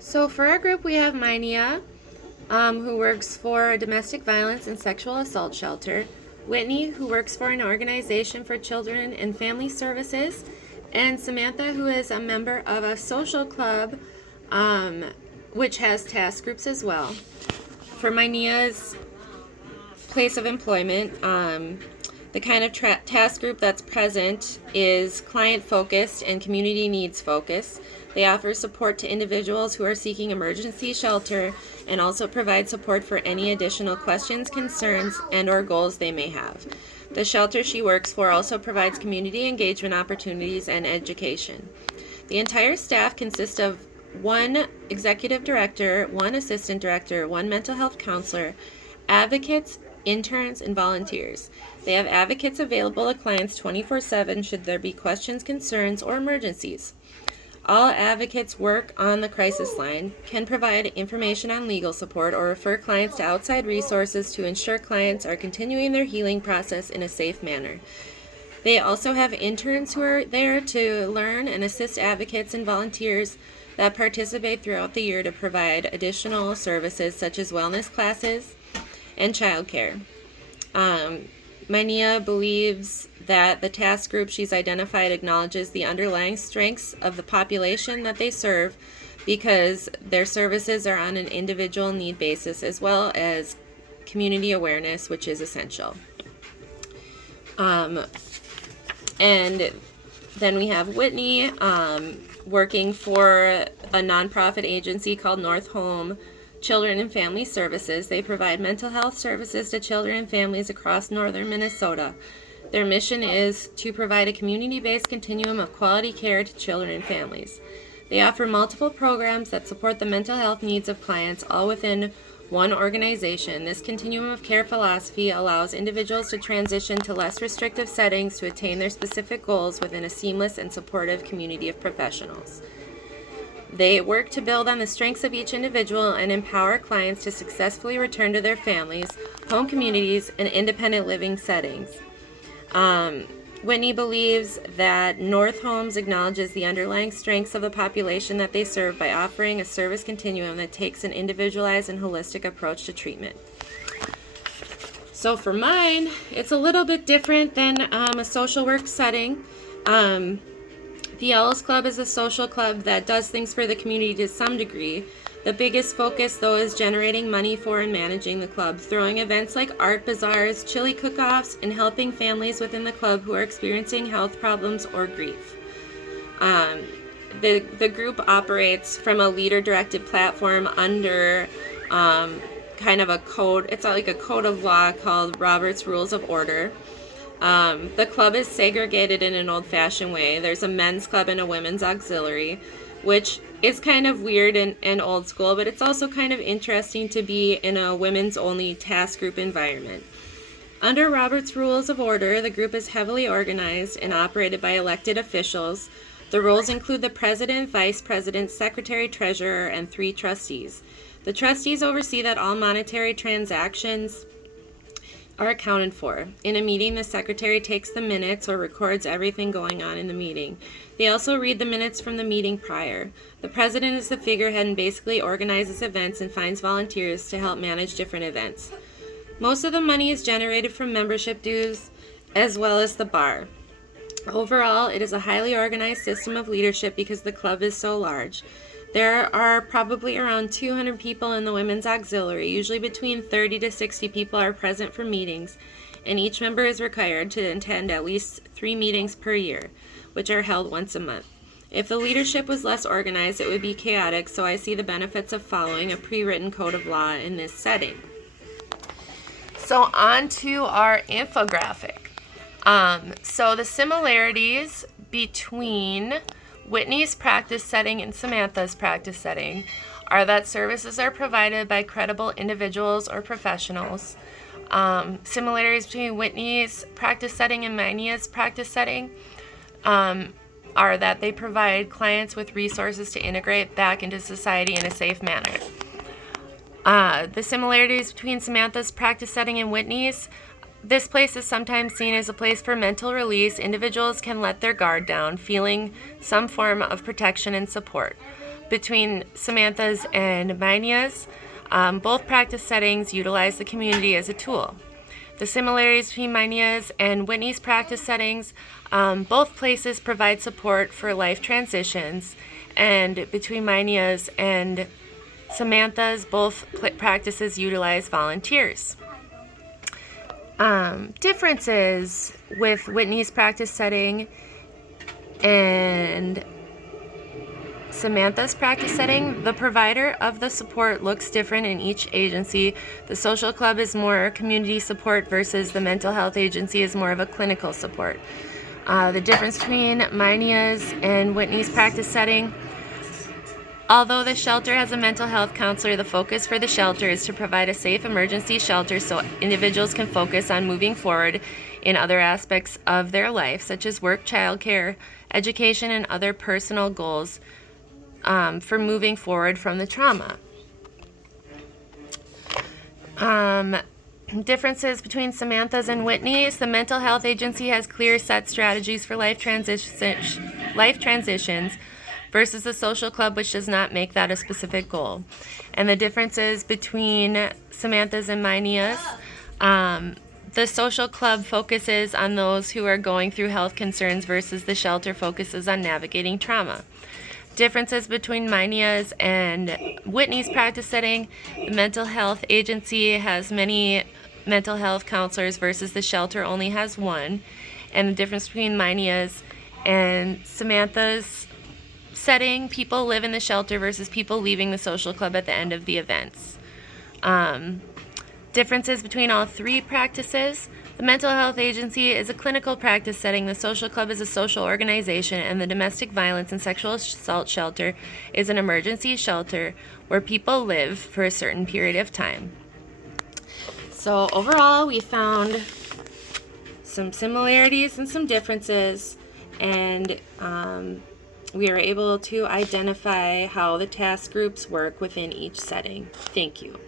So for our group, we have Minia, who works for a domestic violence and sexual assault shelter, Whitney, who works for an organization for children and family services, and Samantha, who is a member of a social club, um, which has task groups as well. For Minia's place of employment, the kind of task group that's present is client focused and community needs focused. They offer support to individuals who are seeking emergency shelter and also provide support for any additional questions, concerns, and or goals they may have. The shelter she works for also provides community engagement opportunities and education. The entire staff consists of one executive director, one assistant director, one mental health counselor, advocates, interns, and volunteers. They have advocates available to clients 24/7 should there be questions, concerns, or emergencies. All advocates work on the crisis line, can provide information on legal support, or refer clients to outside resources to ensure clients are continuing their healing process in a safe manner. They also have interns who are there to learn and assist advocates and volunteers that participate throughout the year to provide additional services such as wellness classes and childcare. Minia believes that the task group she's identified acknowledges the underlying strengths of the population that they serve because their services are on an individual need basis as well as community awareness, which is essential. And then we have Whitney working for a nonprofit agency called North Home Children and Family Services. They provide mental health services to children and families across northern Minnesota. Their mission is to provide a community-based continuum of quality care to children and families. They offer multiple programs that support the mental health needs of clients, all within one organization. This continuum of care philosophy allows individuals to transition to less restrictive settings to attain their specific goals within a seamless and supportive community of professionals. They work to build on the strengths of each individual and empower clients to successfully return to their families, home communities, and independent living settings. Whitney believes that North Homes acknowledges the underlying strengths of the population that they serve by offering a service continuum that takes an individualized and holistic approach to treatment. So for mine, it's a little bit different than a social work setting. The Ellis Club is a social club that does things for the community to some degree. The biggest focus, though, is generating money for and managing the club, throwing events like art bazaars, chili cook-offs, and helping families within the club who are experiencing health problems or grief. The group operates from a leader-directed platform under kind of a code. It's like a code of law called Robert's Rules of Order. The club is segregated in an old-fashioned way. There's a men's club and a women's auxiliary, which is kind of weird and old school, but it's also kind of interesting to be in a women's-only task group environment. Under Robert's Rules of Order, the group is heavily organized and operated by elected officials. The roles include the president, vice president, secretary, treasurer, and 3 trustees. The trustees oversee that all monetary transactions are accounted for. In a meeting, the secretary takes the minutes or records everything going on in the meeting. They also read the minutes from the meeting prior. The president is the figurehead and basically organizes events and finds volunteers to help manage different events. Most of the money is generated from membership dues as well as the bar. Overall, it is a highly organized system of leadership because the club is so large. There are probably around 200 people in the women's auxiliary. Usually between 30 to 60 people are present for meetings, and each member is required to attend at least 3 meetings per year, which are held once a month. If the leadership was less organized, it would be chaotic, so I see the benefits of following a pre-written code of law in this setting. So on to our infographic. So the similarities between Whitney's practice setting and Samantha's practice setting are that services are provided by credible individuals or professionals. Similarities between Whitney's practice setting and Minia's practice setting are that they provide clients with resources to integrate back into society in a safe manner. The similarities between Samantha's practice setting and Whitney's: this place is sometimes seen as a place for mental release. Individuals can let their guard down, feeling some form of protection and support. between Samantha's and Minia's, both practice settings utilize the community as a tool. The similarities between Minia's and Whitney's practice settings, both places provide support for life transitions, and between Minia's and Samantha's, both practices utilize volunteers. Differences with Whitney's practice setting and Samantha's practice setting: the provider of the support looks different in each agency. The social club is more community support versus the mental health agency is more of a clinical support. The difference between Minia's and Whitney's practice setting: although the shelter has a mental health counselor, the focus for the shelter is to provide a safe emergency shelter so individuals can focus on moving forward in other aspects of their life, such as work, childcare, education, and other personal goals for moving forward from the trauma. Differences between Samantha's and Whitney's: the mental health agency has clear set strategies for life transitions versus the social club, which does not make that a specific goal. And the differences between Samantha's and Minia's: the social club focuses on those who are going through health concerns versus the shelter focuses on navigating trauma. Differences between Minia's and Whitney's practice setting: the mental health agency has many mental health counselors versus the shelter only has one. And the difference between Minia's and Samantha's setting: people live in the shelter versus people leaving the social club at the end of the events. Differences between all three practices: the mental health agency is a clinical practice setting, the social club is a social organization, and the domestic violence and sexual assault shelter is an emergency shelter where people live for a certain period of time. So overall, we found some similarities and some differences, and we are able to identify how the task groups work within each setting. Thank you.